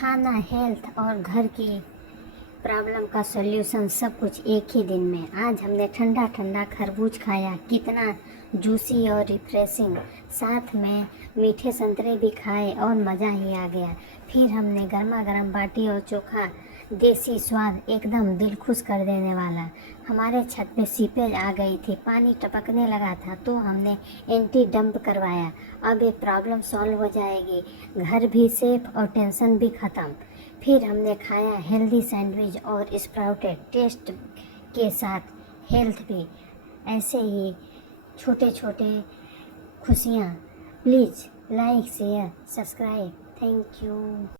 खाना, हेल्थ और घर की प्रॉब्लम का सॉल्यूशन सब कुछ एक ही दिन में। आज हमने ठंडा ठंडा खरबूज खाया, कितना जूसी और रिफ्रेशिंग। साथ में मीठे संतरे भी खाए और मज़ा ही आ गया। फिर हमने गर्मा गर्म बाटी और चोखा, देसी स्वाद एकदम दिल खुश कर देने वाला। हमारे छत पे सीपेज आ गई थी, पानी टपकने लगा था तो हमने एंटी डंप करवाया। अब ये प्रॉब्लम सॉल्व हो जाएगी, घर भी सेफ और टेंशन भी ख़त्म। फिर हमने खाया हेल्दी सैंडविच और स्प्राउटेड टेस्ट के साथ हेल्थ भी। ऐसे ही छोटे छोटे खुशियाँ। Please like share subscribe. Thank you.